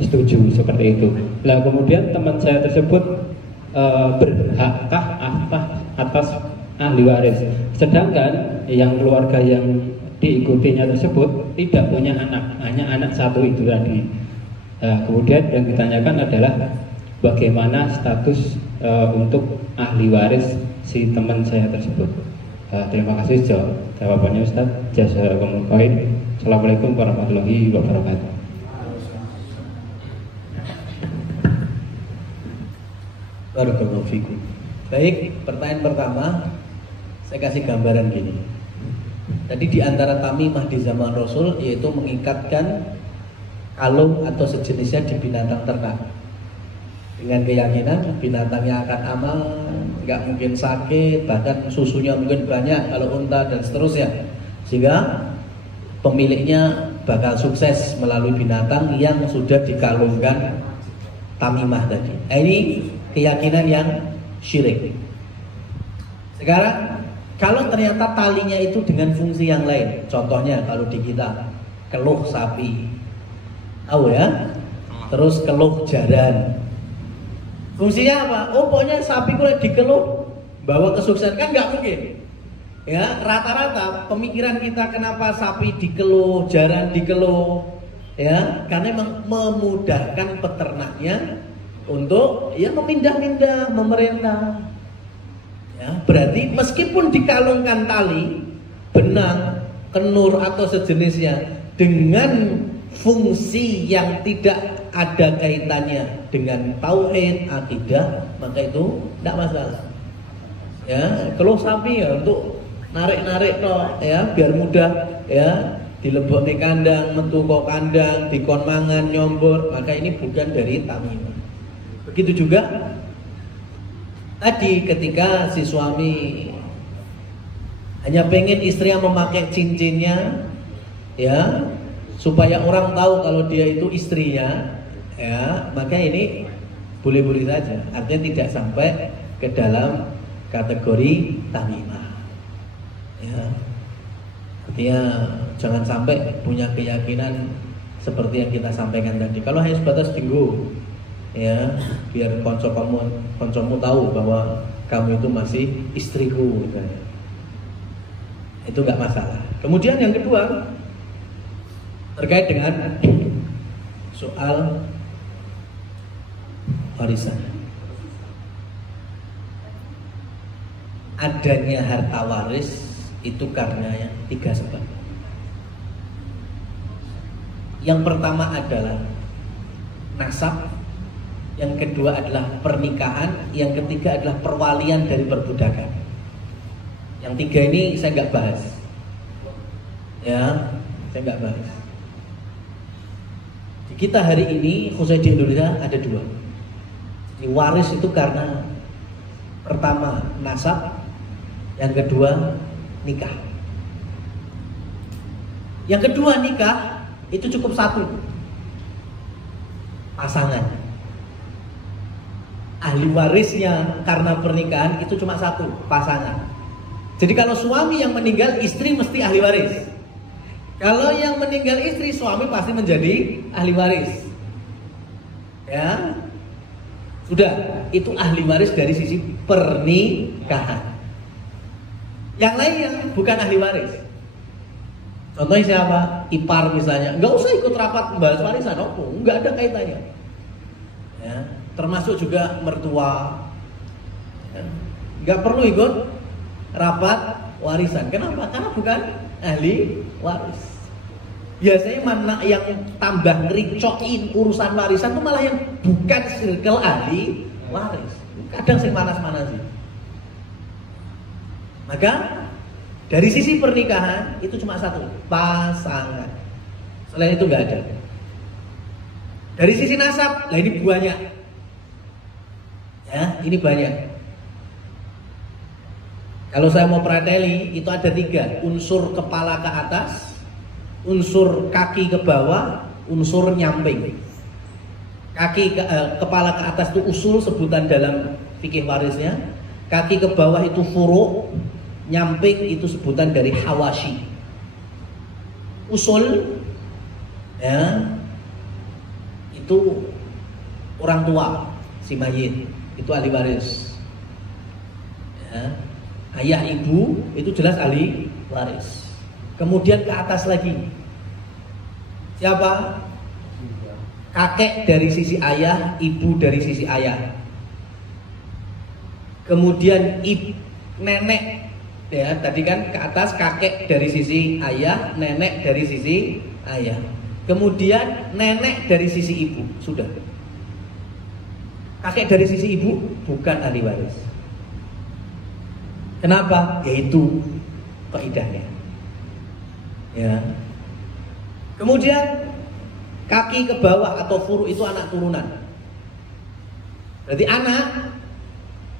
setuju seperti itu. Nah kemudian teman saya tersebut berhakkah atas ahli waris, sedangkan yang keluarga yang diikutinya tersebut tidak punya anak, hanya anak satu itu tadi. Nah, kemudian yang ditanyakan adalah bagaimana status untuk ahli waris si teman saya tersebut. Terima kasih jawabannya Ustaz. Jazakumullah khair. Assalamualaikum warahmatullahi wabarakatuh. Barakallahu fikum. Baik, pertanyaan pertama saya kasih gambaran gini. Tadi di antara tamimah di zaman Rasul yaitu mengikatkan kalung atau sejenisnya di binatang ternak dengan keyakinan binatangnya akan aman, nggak mungkin sakit, bahkan susunya mungkin banyak kalau unta dan seterusnya, sehingga pemiliknya bakal sukses melalui binatang yang sudah dikalungkan tamimah tadi. Ini keyakinan yang syirik. Sekarang kalau ternyata talinya itu dengan fungsi yang lain, contohnya kalau di kita keluh sapi, tahu ya, terus keluh jaran, fungsinya apa? Oh pokoknya sapi kalau dikeluh bawa kesuksesan, kan nggak mungkin. Ya rata-rata pemikiran kita kenapa sapi dikeluh, jaran dikeluh, ya karena memang memudahkan peternaknya untuk ya memindah-mindah, memerintah. Ya, berarti meskipun dikalungkan tali, benang, kenur atau sejenisnya dengan fungsi yang tidak ada kaitannya dengan tauhid, akidah, maka itu tidak masalah. Ya, keluh sapi ya untuk narik-narik toh, ya biar mudah, ya dilebokne kandang, metu kok kandang, dikon mangan, nyombor, maka ini bukan dari tamimah. Begitu juga tadi ketika si suami hanya pengen istrinya memakai cincinnya, ya supaya orang tahu kalau dia itu istrinya, ya maka ini boleh-boleh saja. Artinya tidak sampai ke dalam kategori tamimah. Ya, artinya jangan sampai punya keyakinan seperti yang kita sampaikan tadi. Kalau hanya sebatas tinggu, ya biar koncomu tahu bahwa kamu itu masih istriku, misalnya. Itu nggak masalah. Kemudian yang kedua terkait dengan soal warisan. Adanya harta waris itu karena 3 sebab. Yang pertama adalah nasab, yang kedua adalah pernikahan, yang ketiga adalah perwalian dari perbudakan. Yang 3 ini saya nggak bahas, ya saya nggak bahas. Di kita hari ini khususnya di Indonesia ada 2. Jadi waris itu karena pertama nasab, yang kedua nikah. Yang kedua nikah itu cukup 1 pasangan. Ahli warisnya karena pernikahan itu cuma 1 pasangan. Jadi kalau suami yang meninggal, istri mesti ahli waris. Kalau yang meninggal istri, suami pasti menjadi ahli waris. Ya, sudah, itu ahli waris dari sisi pernikahan. Yang lain yang bukan ahli waris, contohnya siapa? Ipar misalnya, nggak usah ikut rapat membahas warisan, nggak ada kaitannya. Ya, termasuk juga mertua, ya, nggak perlu ikut rapat warisan. Kenapa? Karena bukan ahli waris. Biasanya mana yang tambah ngericokin urusan warisan itu malah yang bukan circle ahli waris. Kadang sih manas-manas sih. Maka Dari sisi pernikahan itu cuma satu, pasangan. Selain itu nggak ada. Dari sisi nasab, lah ini banyak. Ya, ini banyak. Kalau saya mau preteli, itu ada 3, unsur kepala ke atas, unsur kaki ke bawah, unsur nyamping. Kepala ke atas itu usul, sebutan dalam fikih warisnya. Kaki ke bawah itu furu', nyamping itu sebutan dari hawashi. Usul, ya, itu orang tua si mayit, itu ahli waris. Ya. Ayah ibu itu jelas ahli waris. Kemudian ke atas lagi, siapa? Kakek dari sisi ayah, ibu dari sisi ayah. Kemudian nenek, ya tadi kan ke atas kakek dari sisi ayah, nenek dari sisi ayah. Kemudian nenek dari sisi ibu, sudah. Kakek dari sisi ibu bukan ahli waris. Kenapa? Yaitu kaidahnya. Ya. Kemudian kaki ke bawah atau furu itu anak turunan. Berarti anak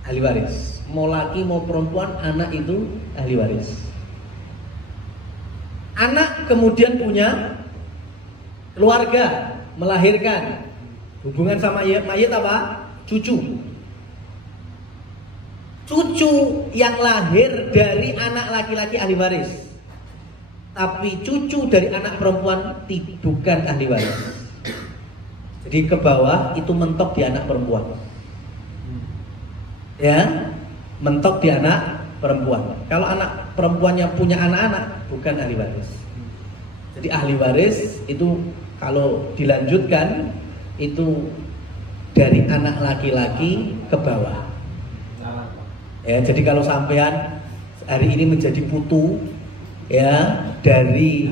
ahli waris. Mau laki mau perempuan, anak itu ahli waris. Anak kemudian punya keluarga, melahirkan. Hubungan sama mayit apa? Cucu. Cucu yang lahir dari anak laki-laki ahli waris. Tapi cucu dari anak perempuan bukan ahli waris. Jadi ke bawah itu mentok di anak perempuan. Ya, mentok di anak perempuan. Kalau anak perempuannya punya anak-anak, bukan ahli waris. Jadi ahli waris itu kalau dilanjutkan itu dari anak laki-laki ke bawah. Ya, jadi kalau sampean hari ini menjadi putu, ya, dari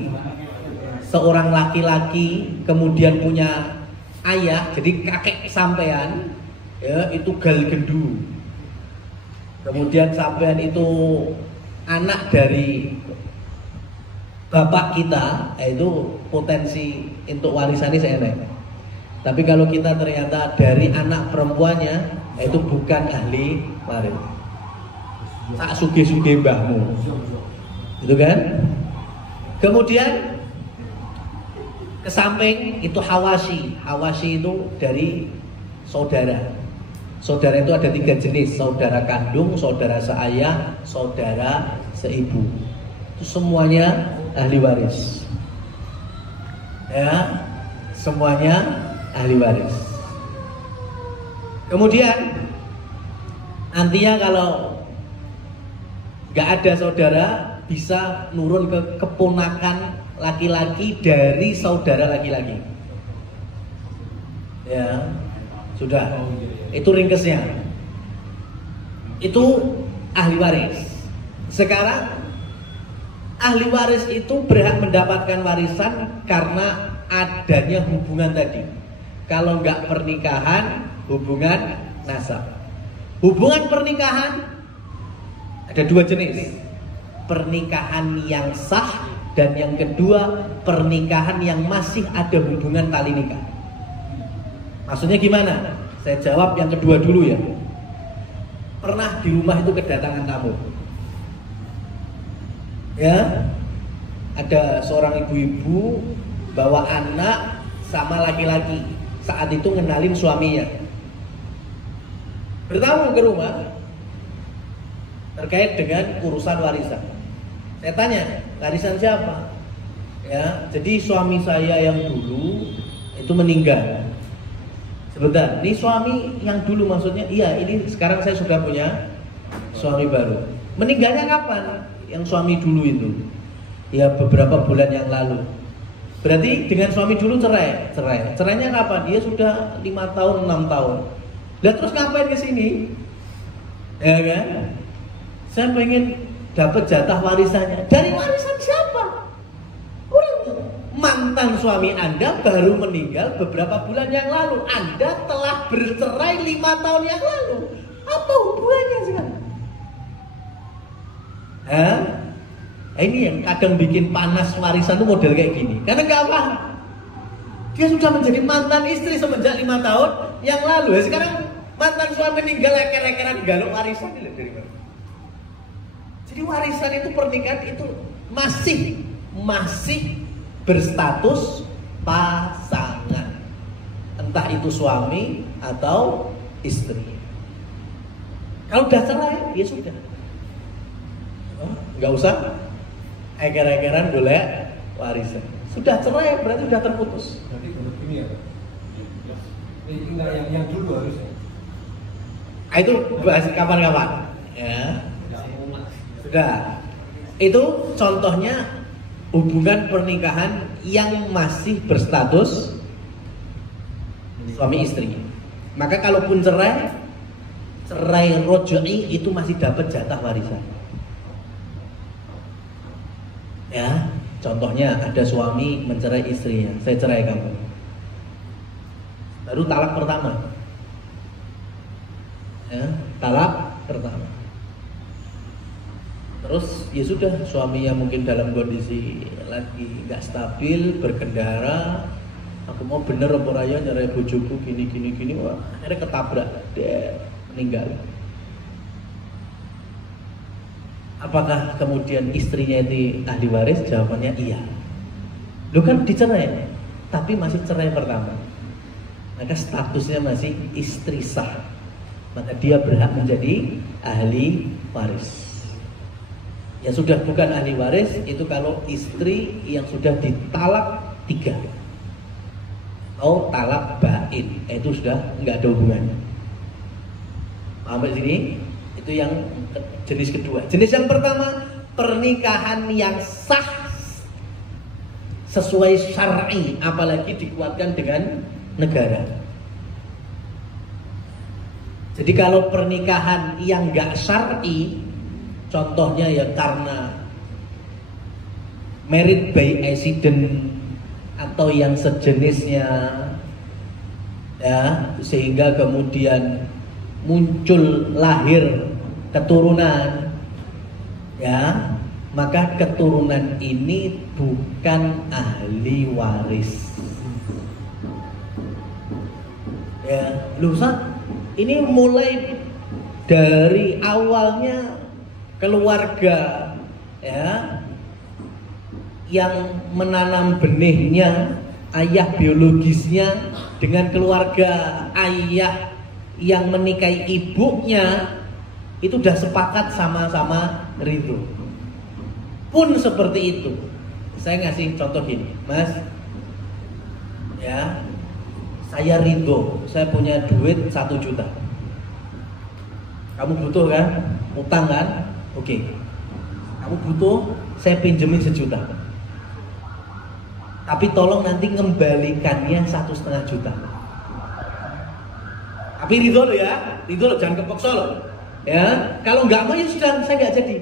seorang laki-laki kemudian punya ayah, jadi kakek sampean, ya, itu gal gendu. Kemudian sampean itu anak dari bapak kita, itu potensi untuk warisannya seenak. Tapi kalau kita ternyata dari anak perempuannya, itu bukan ahli waris. Tak suge-suge mbahmu, itu kan? Kemudian ke samping itu hawashi. Hawashi itu dari saudara. Saudara itu ada 3 jenis: saudara kandung, saudara seayah, saudara seibu. Itu semuanya ahli waris. Ya, semuanya ahli waris. Kemudian nantinya kalau gak ada saudara, bisa nurun ke keponakan laki-laki dari saudara laki-laki. Ya, sudah. Itu ringkesnya. Itu ahli waris. Sekarang ahli waris itu berhak mendapatkan warisan karena adanya hubungan tadi. Kalau nggak pernikahan, hubungan nasab. Hubungan pernikahan ada 2 jenis. Pernikahan yang sah dan yang kedua pernikahan yang masih ada hubungan tali nikah. Maksudnya gimana? Saya jawab yang kedua dulu ya. Pernah di rumah itu kedatangan tamu. Ya, ada seorang ibu-ibu bawa anak sama laki-laki. Saat itu ngenalin suaminya. Bertamu ke rumah terkait dengan urusan warisan. Saya tanya, warisan siapa? Ya, jadi suami saya yang dulu itu meninggal. Sebentar, ini suami yang dulu maksudnya? Iya, ini sekarang saya sudah punya suami baru. Meninggalnya kapan? Yang suami dulu itu? Ya beberapa bulan yang lalu. Berarti dengan suami dulu cerai. Cerainya kapan? Dia sudah 5 tahun, 6 tahun. Lah terus ngapain ke sini? Ya kan? Saya pengen dapat jatah warisannya. Dari warisan siapa? Orang mantan suami Anda baru meninggal beberapa bulan yang lalu. Anda telah bercerai 5 tahun yang lalu. Apa hubungannya sekarang? Nah, ini yang kadang bikin panas warisan tuh model kayak gini. Karena nggak paham. Dia sudah menjadi mantan istri semenjak 5 tahun yang lalu. Ya, sekarang mantan suami meninggal eker-ekeran galuk warisan ini dari mana? Jadi warisan itu pernikahan itu masih berstatus pasangan. Entah itu suami atau istri. Kalau udah cerai, ya sudah. Nggak usah eker-ekeran golek warisan. Sudah cerai berarti sudah terputus. Berarti begini ya. Enggak yang dulu harusnya. Itu bahas kapan-kapan. Ya. Sudah. Itu contohnya hubungan pernikahan yang masih berstatus suami istri. Maka kalaupun cerai roj'i itu masih dapat jatah warisan. Ya, contohnya ada suami mencerai istrinya, saya cerai kamu. Baru talak pertama. Ya, talak pertama. Terus ya sudah, suaminya mungkin dalam kondisi lagi nggak stabil, berkendara. Aku mau bener apa raya nyerai bojoku gini, wah, akhirnya ketabrak, dia meninggal. Apakah kemudian istrinya itu ahli waris? Jawabannya iya. Lu kan dicerai, tapi masih cerai pertama. Maka statusnya masih istri sah. Maka dia berhak menjadi ahli waris. Ya sudah bukan ahli waris itu kalau istri yang sudah ditalak 3 atau talak bain, itu sudah nggak ada hubungannya. Sampai sini itu yang jenis kedua. Jenis yang pertama, pernikahan yang sah sesuai syar'i, apalagi dikuatkan dengan negara. Jadi kalau pernikahan yang nggak syar'i, contohnya ya karena married by accident atau yang sejenisnya, ya, sehingga kemudian muncul lahir keturunan, ya, maka keturunan ini bukan ahli waris. Ya, Lusa, ini mulai dari awalnya keluarga, ya, yang menanam benihnya, ayah biologisnya dengan keluarga ayah yang menikahi ibunya itu sudah sepakat sama-sama ridho. Pun seperti itu. Saya ngasih contoh gini, Mas, ya, saya ridho, saya punya duit 1 juta. Kamu butuh kan? Utang kan? Oke. Kamu butuh, saya pinjemin 1 juta. Tapi tolong nanti ngembalikannya 1,5 juta. Tapi ridho lo ya, ridho lo, jangan kepeksa lo. Ya, kalau nggak mau ya sudah, saya nggak jadi.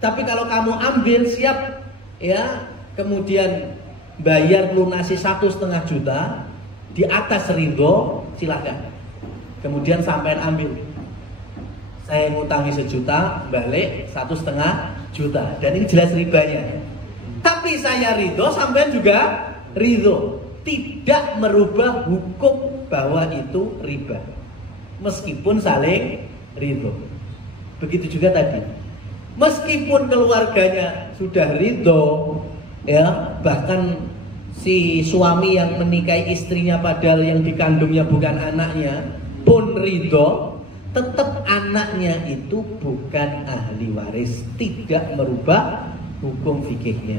Tapi kalau kamu ambil siap, ya, kemudian bayar lunasi 1,5 juta di atas ridho, silakan. Kemudian sampean ambil. Saya ngutangi 1 juta, balik 1,5 juta, dan ini jelas ribanya. Tapi saya ridho, sampean juga ridho. Tidak merubah hukum bahwa itu riba, meskipun saling ridho. Begitu juga tadi, meskipun keluarganya sudah ridho, ya, bahkan si suami yang menikahi istrinya padahal yang dikandungnya bukan anaknya pun ridho, tetap anaknya itu bukan ahli waris. Tidak merubah hukum fikihnya.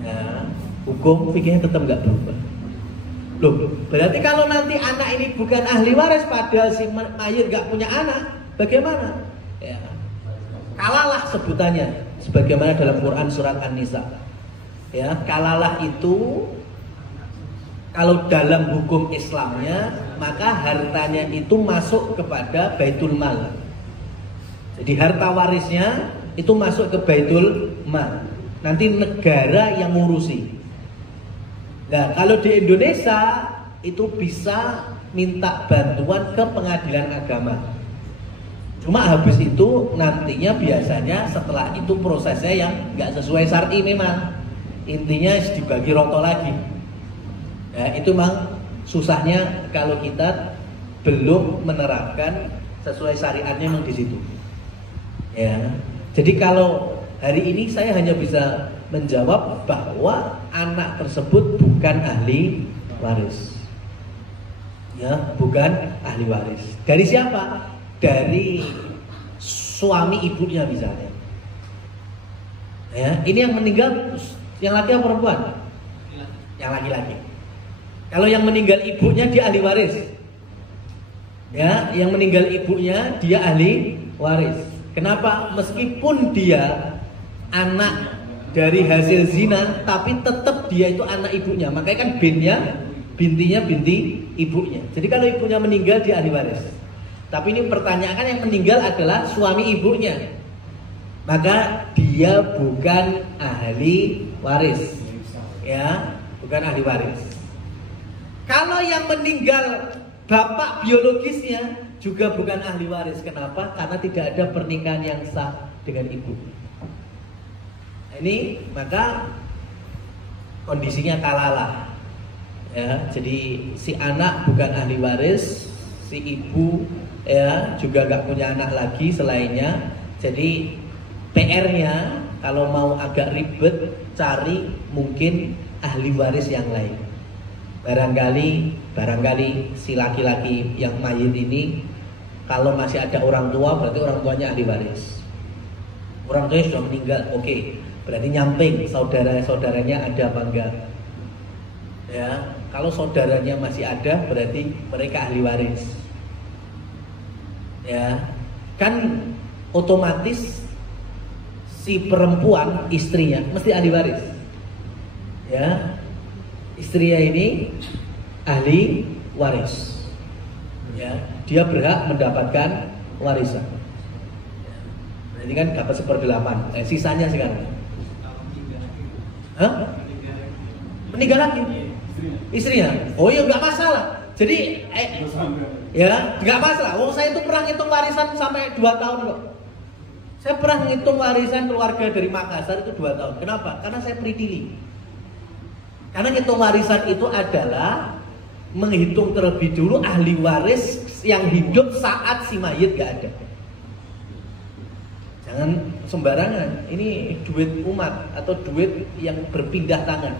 Ya, hukum fikihnya tetap nggak berubah. Loh, berarti kalau nanti anak ini bukan ahli waris padahal si mayit nggak punya anak, bagaimana? Ya, kalalah sebutannya, sebagaimana dalam Quran surat An-Nisa. Ya, kalalah itu kalau dalam hukum Islamnya, maka hartanya itu masuk kepada Baitul Mal. Jadi harta warisnya itu masuk ke Baitul Mal. Nanti negara yang ngurusi. Nah, kalau di Indonesia itu bisa minta bantuan ke pengadilan agama. Cuma habis itu nantinya biasanya setelah itu prosesnya yang nggak sesuai syar'i memang. Intinya dibagi roto lagi. Ya, itu memang susahnya kalau kita belum menerapkan sesuai syariatnya memang di situ. Ya. Jadi kalau hari ini saya hanya bisa menjawab bahwa anak tersebut bukan ahli waris. Ya, bukan ahli waris. Dari siapa? Dari suami ibunya misalnya. Ya, ini yang meninggal yang laki atau perempuan? Yang laki-laki. Kalau yang meninggal ibunya dia ahli waris. Ya, yang meninggal ibunya dia ahli waris. Kenapa? Meskipun dia anak dari hasil zina, tapi tetap dia itu anak ibunya. Makanya kan bintinya binti ibunya. Jadi kalau ibunya meninggal dia ahli waris. Tapi ini pertanyaan yang meninggal adalah suami ibunya. Maka dia bukan ahli waris. Ya, bukan ahli waris. Kalau yang meninggal bapak biologisnya juga bukan ahli waris. Kenapa? Karena tidak ada pernikahan yang sah dengan ibu. Ini maka kondisinya kalalah. Ya, jadi si anak bukan ahli waris, si ibu ya juga gak punya anak lagi selainnya. Jadi PR-nya kalau mau agak ribet cari mungkin ahli waris yang lain. Barangkali si laki-laki yang mayit ini kalau masih ada orang tua berarti orang tuanya ahli waris. Orang tuanya sudah meninggal, oke. Berarti nyamping saudara-saudaranya ada apa enggak. Ya, kalau saudaranya masih ada berarti mereka ahli waris. Ya, kan otomatis si perempuan istrinya mesti ahli waris. Ya, istrinya ini ahli waris. Ya, dia berhak mendapatkan warisan. Berarti kan dapat 1/8. Sisanya sekarang. Hah? Meninggal lagi? Istrinya? Oh iya nggak masalah. Jadi ya nggak masalah. Oh saya itu pernah ngitung warisan sampai 2 tahun kok. Saya pernah ngitung warisan keluarga dari Makassar itu 2 tahun. Kenapa? Karena saya pretili. Karena ngitung warisan itu adalah menghitung terlebih dulu ahli waris yang hidup saat si mayit gak ada. Jangan sembarangan. Ini duit umat atau duit yang berpindah tangan.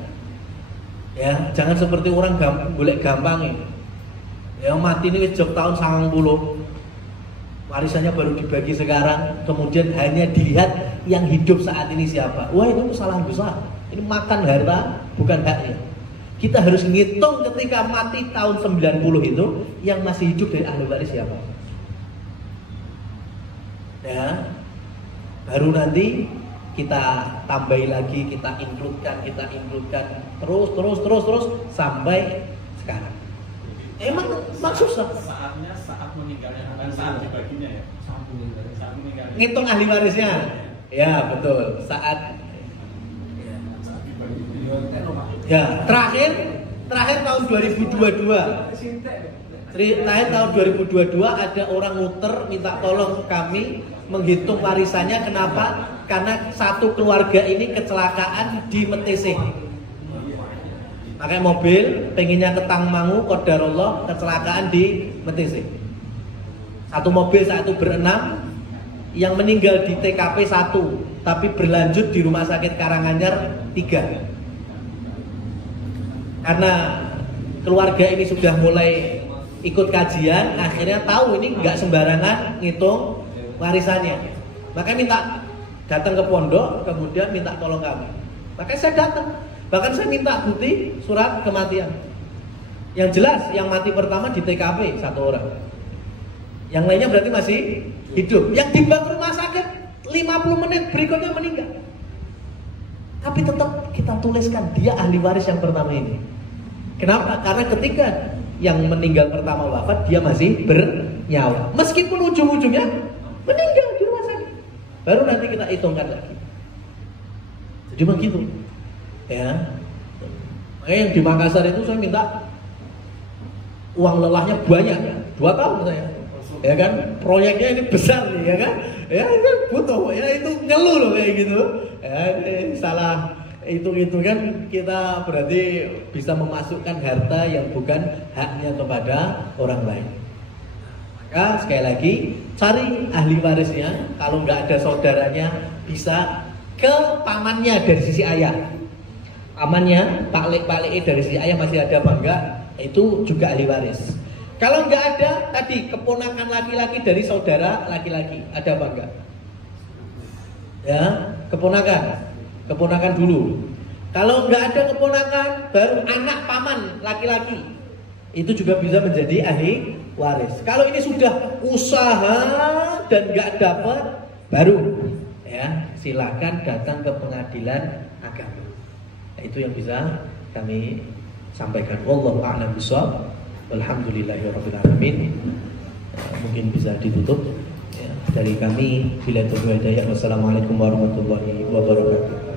Ya, jangan seperti orang golek gampang ini. Ya mati ini sejak tahun 90. Warisannya baru dibagi sekarang, kemudian hanya dilihat yang hidup saat ini siapa. Wah, itu kesalahan besar. Ini makan harta bukan haknya. Kita harus ngitung ketika mati tahun 90 itu yang masih hidup dari ahli waris siapa. Ya. Baru nanti kita tambahi lagi, kita includekan terus sampai sekarang. Emang susah. Saat meninggalnya bukan saat dibaginya ya. Saat meninggalnya. Ngitung ahli warisnya. Ya, betul. Saat ya, terakhir tahun 2022. Terakhir tahun 2022 ada orang muter minta tolong kami menghitung warisannya. Kenapa? Karena satu keluarga ini kecelakaan di Metese. Pakai mobil, pengennya ke Tangmangu, qadarullah kecelakaan di Metese. Satu mobil satu berenam, yang meninggal di TKP 1, tapi berlanjut di rumah sakit Karanganyar 3. Karena keluarga ini sudah mulai ikut kajian, akhirnya tahu ini nggak sembarangan ngitung warisannya. Makanya minta datang ke pondok, kemudian minta tolong kami. Makanya saya datang. Bahkan saya minta bukti surat kematian. Yang jelas yang mati pertama di TKP 1 orang. Yang lainnya berarti masih hidup. Yang dibawa ke rumah sakit 50 menit berikutnya meninggal. Tapi tetap kita tuliskan dia ahli waris yang pertama ini. Kenapa? Karena ketika yang meninggal pertama wafat dia masih bernyawa. Meskipun ujung-ujungnya meninggal di rumah sakit. Baru nanti kita hitungkan lagi. Jadi begitu. Ya. Makanya yang di Makassar itu saya minta uang lelahnya banyak ya. 2 tahun saya. ya kan, proyeknya ini besar nih, ya kan, ya itu butuh, ya itu ngeluh loh kayak gitu, ya ini salah itu kan kita berarti bisa memasukkan harta yang bukan haknya kepada orang lain. Maka sekali lagi cari ahli warisnya. Kalau nggak ada saudaranya, bisa ke pamannya dari sisi ayah. Pamannya, paklik dari sisi ayah masih ada apa enggak? Itu juga ahli waris. Kalau nggak ada, tadi keponakan laki-laki dari saudara laki-laki, ada apa enggak? Ya, keponakan dulu. Kalau nggak ada keponakan, baru anak paman laki-laki, itu juga bisa menjadi ahli waris. Kalau ini sudah usaha dan nggak dapat, baru ya silakan datang ke pengadilan agama. Nah, itu yang bisa kami sampaikan. Wallahu a'lam bishawab. Walhamdulillahirabbil alamin. Mungkin bisa ditutup ya, dari kami. Wassalamualaikum warahmatullahi wabarakatuh.